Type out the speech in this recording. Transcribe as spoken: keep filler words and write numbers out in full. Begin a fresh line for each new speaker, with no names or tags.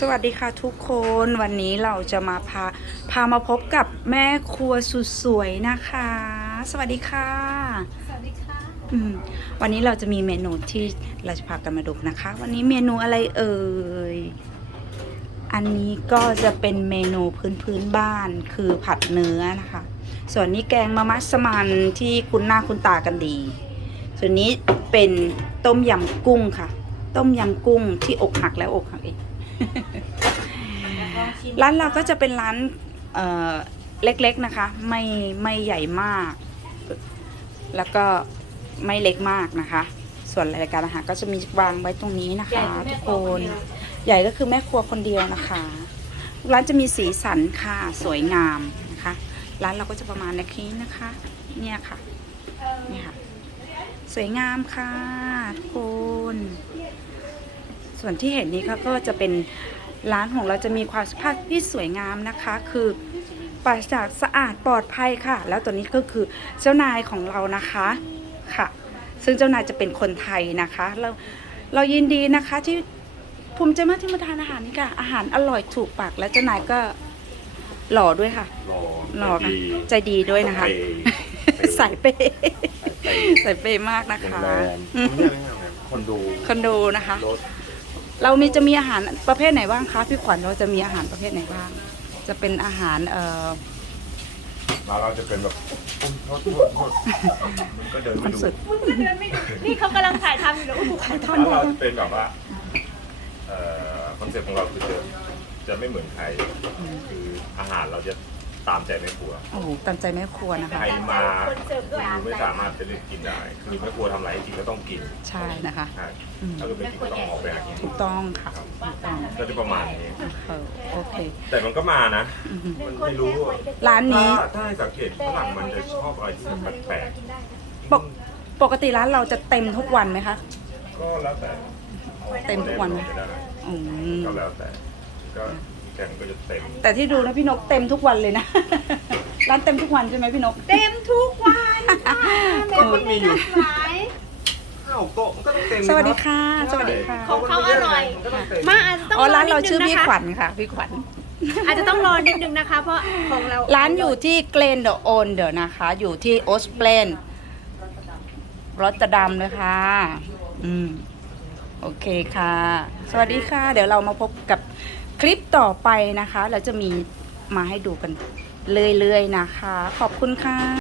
วัสดีค่ะทุกคนวันนี้เราจะมาพาพามาพบกับแม่ครัวสุดสวยนะคะ สวัสดีค่ะ
สวัสดีค่ะ
อืมวันนี้เราจะมีเมนูที่เราจะพากันมาดูนะคะ วันนี้เมนูอะไรเอ่ยอันนี้ก็จะเป็นเมนูพื้นพื้นบ้านคือผัดเนื้อนะคะ ส่วนนี้แกงมะมัสมั่นที่คุ้นหน้าคุ้นตากันดี ส่วนนี้เป็นต้มยำกุ้งค่ะ ต้มยำกุ้งที่อกหักแล้วอกหักอีก ร้านเราก็จะเป็นร้านเอ่อเล็กๆนะคะไม่ไม่ใหญ่มาก แล้วก็ไม่เล็กมากนะคะ ส่วนรายการอาหารก็จะมีวางไว้ตรงนี้นะคะทุกคนใหญ่ก็คือแม่ครัวคนเดียวนะคะร้านจะมีสีสันค่ะสวยงามนะคะร้านเราก็จะประมาณนี้นะคะเนี่ยค่ะนี่ค่ะสวยงามค่ะทุกคนส่วนที่เห็นนี้ก็จะเป็นร้านของเราจะมีความสภาพที่สวยงามนะคะคือปราศจากสะอาดปลอดภัยค่ะแล้วตัวนี้ก็คือเจ้านายของเรานะคะค่ะซึ่งเจ้านายจะเป็นคนไทยนะคะเราเรายินดีนะคะที่ภูมิใจมากที่มาทานอาหารนี่ค่ะอาหารอร่อยถูกปากและเจ้านายก็หล่อด้วยค่ะหล่อค่ะใจดีด้วยนะคะสายเปย์สายเปย์มากนะคะ
คนดู
คนดูนะคะเรามีจะมีอาหารประเภทไหนบ้างคะพี่ขวัญเราจะมีอาหารประเภทไหนบ้างจะเป็นอาหารเอ่อ
เราเราจะเป็นแบบโทษโทษโทษมันก็เดินไม่ดู
นี่เขากำลังถ่ายทำอยู่แล้วถ่ายทำ
แล้วเราจะเป็นแบบว่าเอ่อคอนเซ็ปต์ของเราคือจะจะไม่เหมือนใครคืออาหารเราจะตามใจแม่ครัว
โอ้โหตามใจแม่ครัวนะคะ
ใครมาคือไม่สามารถจะเลือกกินได้คือแม่ครัวทำอะไรจริงก็ต้องกิน
ใช่นะคะ
ใช่ถ้าเกิดไม่กินก็ต้องออกไปหากิน
ถูกต้องค่ะ
ก็จะประมาณนี้
โอเค
แต่มันก็มานะมันไม่รู้
ร้านนี้
ถ้าให้สังเกตฝรั่งมันจะชอบอะไรที่มันแปลก
ปกปกติร้านเราจะเต็มทุกวันไหมคะ
ก็แล้วแต่
เต็มทุกวันไหม
ก็แล้วแต่ก็แกงก็จะเต็ม
แต่ที่ดูนะพี่นกเต็มทุกวันเลยนะร้านเต็มทุกวันใช่ไหมพี่นก
เต็มทุกวัน
ก็มันมีอยู่ข้าวโต๊ะก็ต้องเต็ม
สวัสดีค่ะสวัสดีค่ะ
ของเขาอร่อยมาอาจจะต้อง
อ๋อร้านเราชื่อพี่ขวัญค่ะพี่ขวัญ
อาจจะต้องรอนิดนึงนะคะเพราะของเรา
ร้านอยู่ที่เกรนเดอะโอนเดอร์นะคะอยู่ที่โอสเปลนรอตเตอร์ดัมเลยค่ะอืมโอเคค่ะสวัสดีค่ะเดี๋ยวเรามาพบกับคลิปต่อไปนะคะเราจะมีมาให้ดูกันเรื่อยๆนะคะขอบคุณค่ะ